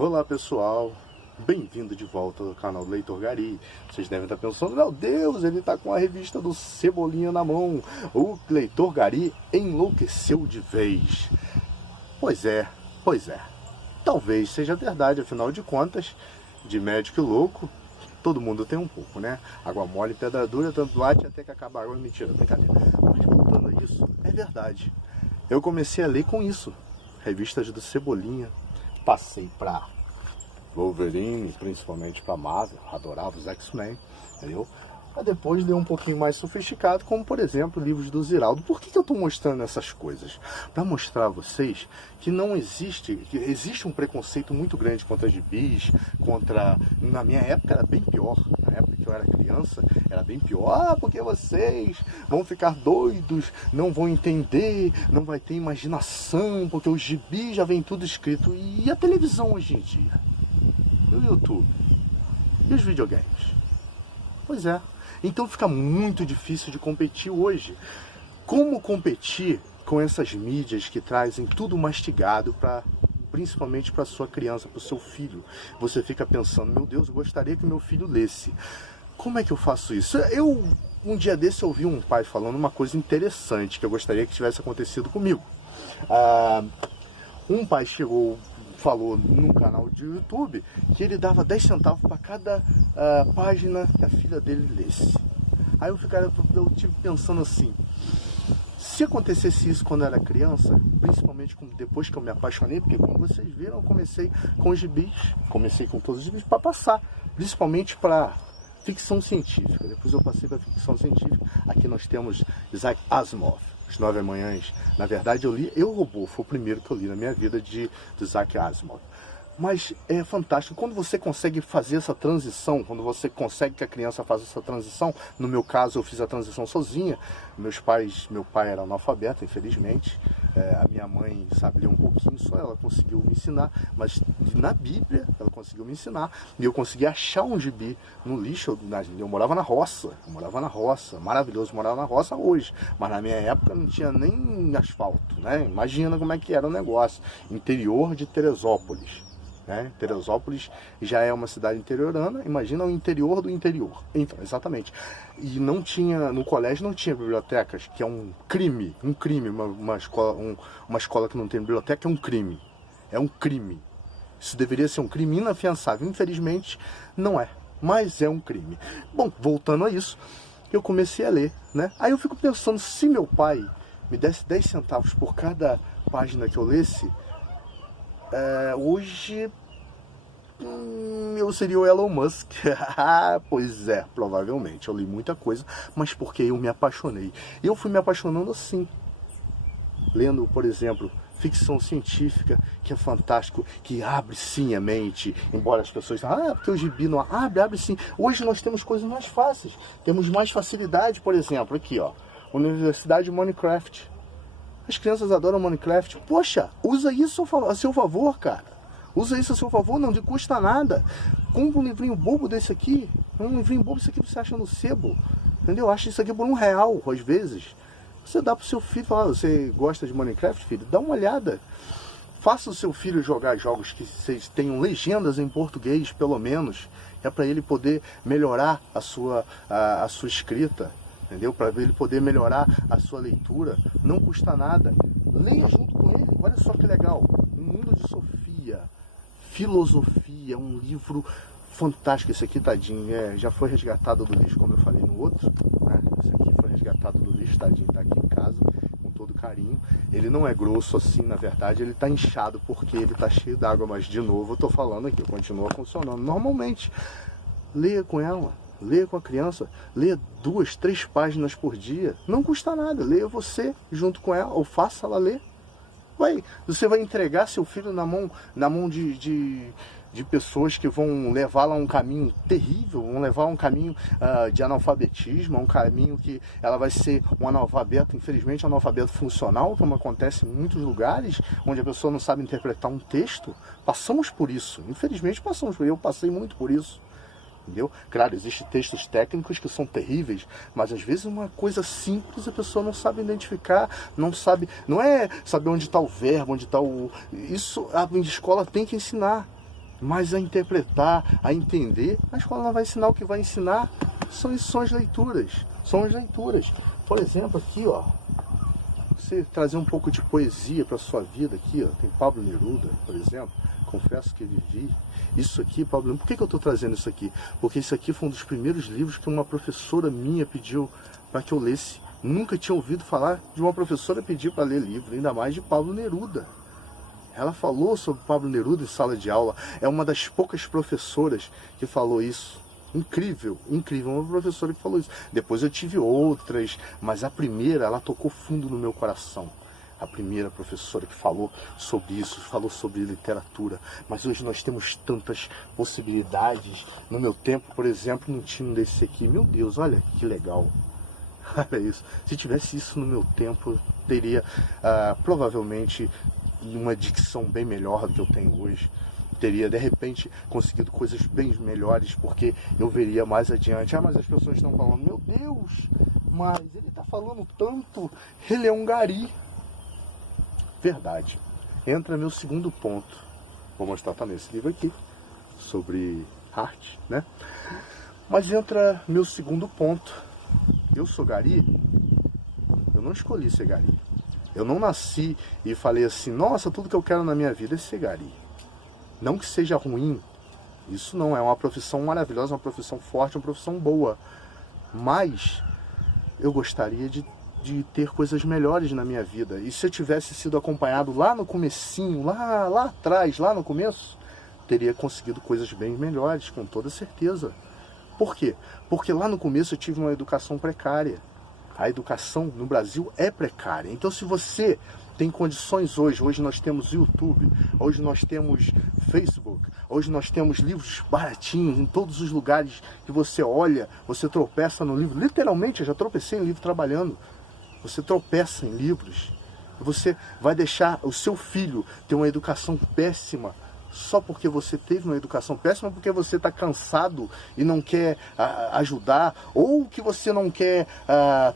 Olá pessoal, bem-vindo de volta ao canal do Leitor Gari. Vocês devem estar pensando, meu Deus, ele está com a revista do Cebolinha na mão. O Leitor Gari enlouqueceu de vez. Pois é. Talvez seja verdade, afinal de contas, de médico e louco, todo mundo tem um pouco, né? Água mole, pedra dura, tanto bate até que acaba a água. Mentira, brincadeira. Mas voltando a isso, é verdade. Eu comecei a ler com isso, revistas do Cebolinha. Passei para Wolverine, principalmente para Marvel, adorava os X-Men, entendeu? Mas depois deu um pouquinho mais sofisticado, como por exemplo, livros do Ziraldo. Por que eu estou mostrando essas coisas? Para mostrar a vocês que não existe, que existe um preconceito muito grande contra gibis, na minha época era bem pior, na época que eu era criança, era bem pior. Ah, porque vocês vão ficar doidos, não vão entender, não vai ter imaginação, porque os gibis já vem tudo escrito. E a televisão hoje em dia? E o YouTube? E os videogames? Pois é. Então fica muito difícil de competir hoje. Como competir com essas mídias que trazem tudo mastigado principalmente para sua criança, para o seu filho? Você fica pensando, meu Deus, eu gostaria que meu filho lesse. Como é que eu faço isso? Um dia desse eu ouvi um pai falando uma coisa interessante que eu gostaria que tivesse acontecido comigo. Um pai falou num canal de YouTube que ele dava 10 centavos para cada página que a filha dele lesse. Aí eu tive pensando assim, se acontecesse isso quando eu era criança, principalmente depois que eu me apaixonei, porque como vocês viram, eu comecei com os gibis, comecei com todos os gibis para passar, principalmente para ficção científica. Depois eu passei para ficção científica. Aqui nós temos Isaac Asimov, Os Nove Amanhãs. Na verdade eu li Eu, Robô, foi o primeiro que eu li na minha vida de Isaac Asimov. Mas é fantástico, quando você consegue fazer essa transição, quando você consegue que a criança faça essa transição. No meu caso eu fiz a transição sozinha. Meu pai era analfabeto, infelizmente. A minha mãe sabe ler um pouquinho só, ela conseguiu me ensinar, mas na Bíblia ela conseguiu me ensinar. E eu consegui achar um gibi no lixo. Eu morava na roça, maravilhoso, morava na roça hoje, mas na minha época não tinha nem asfalto, né? Imagina como é que era o negócio. Interior de Teresópolis. Teresópolis já é uma cidade interiorana, imagina o interior do interior. Então, exatamente. E não tinha, no colégio não tinha bibliotecas, que é um crime, uma escola que não tem biblioteca é um crime. Isso deveria ser um crime inafiançável, infelizmente não é, mas é um crime. Bom, voltando a isso, eu comecei a ler, né? Aí eu fico pensando, se meu pai me desse 10 centavos por cada página que eu lesse, hoje eu seria o Elon Musk. Pois é, provavelmente. Eu li muita coisa, mas porque eu me apaixonei. Eu fui me apaixonando assim, lendo, por exemplo, ficção científica, que é fantástico, que abre sim a mente, embora as pessoas porque o gibi não abre sim. Hoje nós temos coisas mais fáceis, temos mais facilidade. Por exemplo, aqui ó, Universidade de Minecraft. As crianças adoram Minecraft. Poxa, usa isso a seu favor, cara. Usa isso a seu favor, não custa nada. Compra um livrinho bobo desse aqui. Um livrinho bobo, isso aqui você acha no sebo. Entendeu? Acha isso aqui por R$1, às vezes. Você dá pro seu filho, falar, você gosta de Minecraft, filho? Dá uma olhada. Faça o seu filho jogar jogos que vocês tenham legendas em português, pelo menos. É para ele poder melhorar a sua escrita. Entendeu? Para ele poder melhorar a sua leitura. Não custa nada. Leia junto com ele. Olha só que legal. Um Mundo de Sofia. Filosofia. Um livro fantástico. Esse aqui, tadinho, já foi resgatado do lixo, como eu falei no outro. Né? Esse aqui foi resgatado do lixo, tadinho. Está aqui em casa, com todo carinho. Ele não é grosso assim, na verdade. Ele está inchado porque ele está cheio d'água. Mas, de novo, eu estou falando aqui. Continua funcionando normalmente. Leia com ela. Leia com a criança, leia 2, 3 páginas por dia, não custa nada, leia você junto com ela, ou faça ela ler. Você vai entregar seu filho na mão de pessoas que vão levá-la a um caminho terrível, vão levar a um caminho de analfabetismo, a um caminho que ela vai ser um analfabeto, infelizmente um analfabeto funcional, como acontece em muitos lugares, onde a pessoa não sabe interpretar um texto. Passamos por isso, infelizmente passamos por isso, eu passei muito por isso. Entendeu? Claro, existem textos técnicos que são terríveis, mas às vezes uma coisa simples a pessoa não sabe identificar, não é saber onde está o verbo, onde está o... Isso a escola tem que ensinar. mas a interpretar, a entender. A escola não vai ensinar, o que vai ensinar são as leituras. São as leituras. Por exemplo, aqui, ó, você trazer um pouco de poesia para sua vida aqui, ó, tem Pablo Neruda, por exemplo. Confesso que vivi. Isso aqui, Pablo, por que eu estou trazendo isso aqui? Porque isso aqui foi um dos primeiros livros que uma professora minha pediu para que eu lesse. Nunca tinha ouvido falar de uma professora pedir para ler livro, ainda mais de Pablo Neruda. Ela falou sobre Pablo Neruda em sala de aula. É uma das poucas professoras que falou isso. Incrível, incrível, uma professora que falou isso. Depois eu tive outras, mas a primeira, ela tocou fundo no meu coração. A primeira professora que falou sobre isso, falou sobre literatura. Mas hoje nós temos tantas possibilidades. No meu tempo, por exemplo, não tinha um desse aqui. Meu Deus, olha que legal. Olha isso. Se tivesse isso no meu tempo, eu teria provavelmente uma dicção bem melhor do que eu tenho hoje. Teria, de repente, conseguido coisas bem melhores, porque eu veria mais adiante. Mas as pessoas estão falando, meu Deus, mas ele está falando tanto, ele é um gari. Verdade. Entra meu segundo ponto. Vou mostrar também esse livro aqui, sobre arte, né? Mas entra meu segundo ponto. Eu sou gari? Eu não escolhi ser gari. Eu não nasci e falei assim, nossa, tudo que eu quero na minha vida é ser gari. Não que seja ruim, isso não é uma profissão maravilhosa, uma profissão forte, uma profissão boa. Mas eu gostaria de ter coisas melhores na minha vida. E se eu tivesse sido acompanhado lá no comecinho, lá atrás, lá no começo, teria conseguido coisas bem melhores, com toda certeza. Por quê? Porque lá no começo eu tive uma educação precária. A educação no Brasil é precária. Então se você tem condições hoje nós temos YouTube, hoje nós temos Facebook, hoje nós temos livros baratinhos em todos os lugares que você olha, você tropeça no livro. Literalmente, eu já tropecei em livro trabalhando. Você tropeça em livros, você vai deixar o seu filho ter uma educação péssima só porque você teve uma educação péssima, porque você está cansado e não quer ajudar, ou que você não quer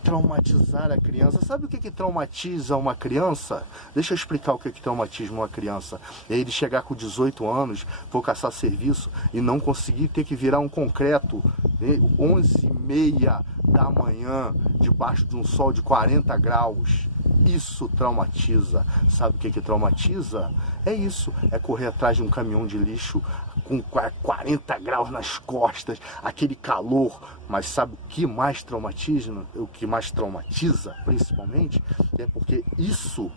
traumatizar a criança. Sabe o que traumatiza uma criança? Deixa eu explicar o que traumatiza uma criança. É ele chegar com 18 anos, for caçar serviço e não conseguir, ter que virar um concreto, 11h30 da manhã, debaixo de um sol de 40 graus. Isso traumatiza. Sabe o que traumatiza? É isso, é correr atrás de um caminhão de lixo com 40 graus nas costas, aquele calor. Mas sabe o que mais traumatiza? O que mais traumatiza, principalmente, é porque isso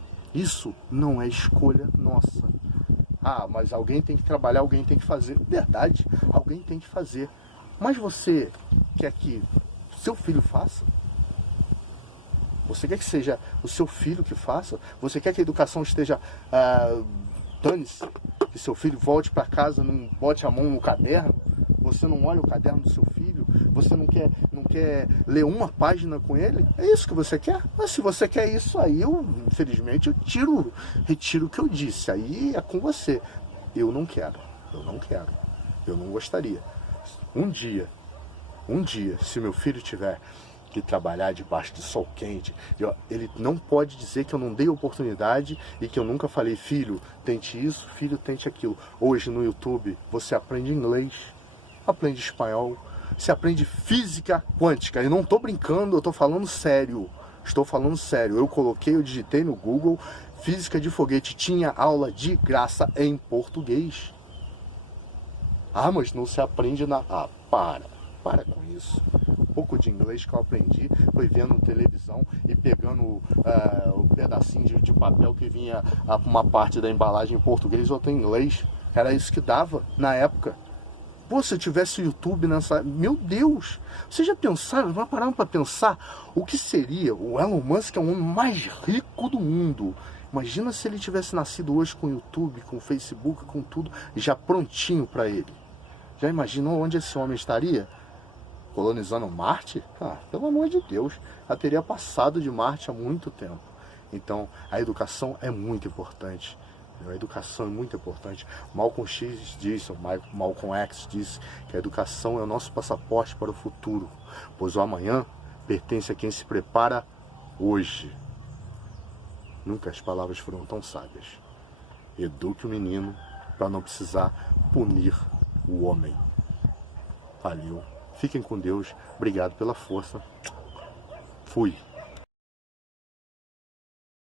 não é escolha nossa. Ah, mas alguém tem que trabalhar, alguém tem que fazer. Verdade, alguém tem que fazer. Mas você quer que seu filho faça? Você quer que seja o seu filho que faça? Você quer que a educação esteja... dane-se, que seu filho volte para casa, não bote a mão no caderno? Você não olha o caderno do seu filho? Você não quer ler uma página com ele? É isso que você quer? Mas se você quer isso, aí eu, infelizmente, retiro o que eu disse. Aí é com você. Eu não quero, eu não gostaria. Um dia, se meu filho tiver que trabalhar debaixo de sol quente, ele não pode dizer que eu não dei oportunidade e que eu nunca falei, filho, tente isso, filho, tente aquilo. Hoje no YouTube você aprende inglês, aprende espanhol, você aprende física quântica. Eu não estou brincando, eu estou falando sério. Eu digitei no Google, física de foguete, tinha aula de graça em português. Ah, mas não se aprende na... Ah, para com isso. Um pouco de inglês que eu aprendi foi vendo televisão e pegando o pedacinho de papel que vinha uma parte da embalagem em português, outra em inglês. Era isso que dava na época. Pô, se eu tivesse o YouTube nessa... Meu Deus! Vocês já pensaram, já pararam para pensar o que seria? O Elon Musk é o homem mais rico do mundo. Imagina se ele tivesse nascido hoje com o YouTube, com o Facebook, com tudo, já prontinho para ele. Já imaginou onde esse homem estaria? Colonizando Marte? Ah, pelo amor de Deus, já teria passado de Marte há muito tempo. Então, a educação é muito importante. A educação é muito importante. Malcolm X disse, Malcolm X disse que a educação é o nosso passaporte para o futuro, pois o amanhã pertence a quem se prepara hoje. Nunca as palavras foram tão sábias. Eduque o menino para não precisar punir o homem. Valeu. Fiquem com Deus. Obrigado pela força. Fui.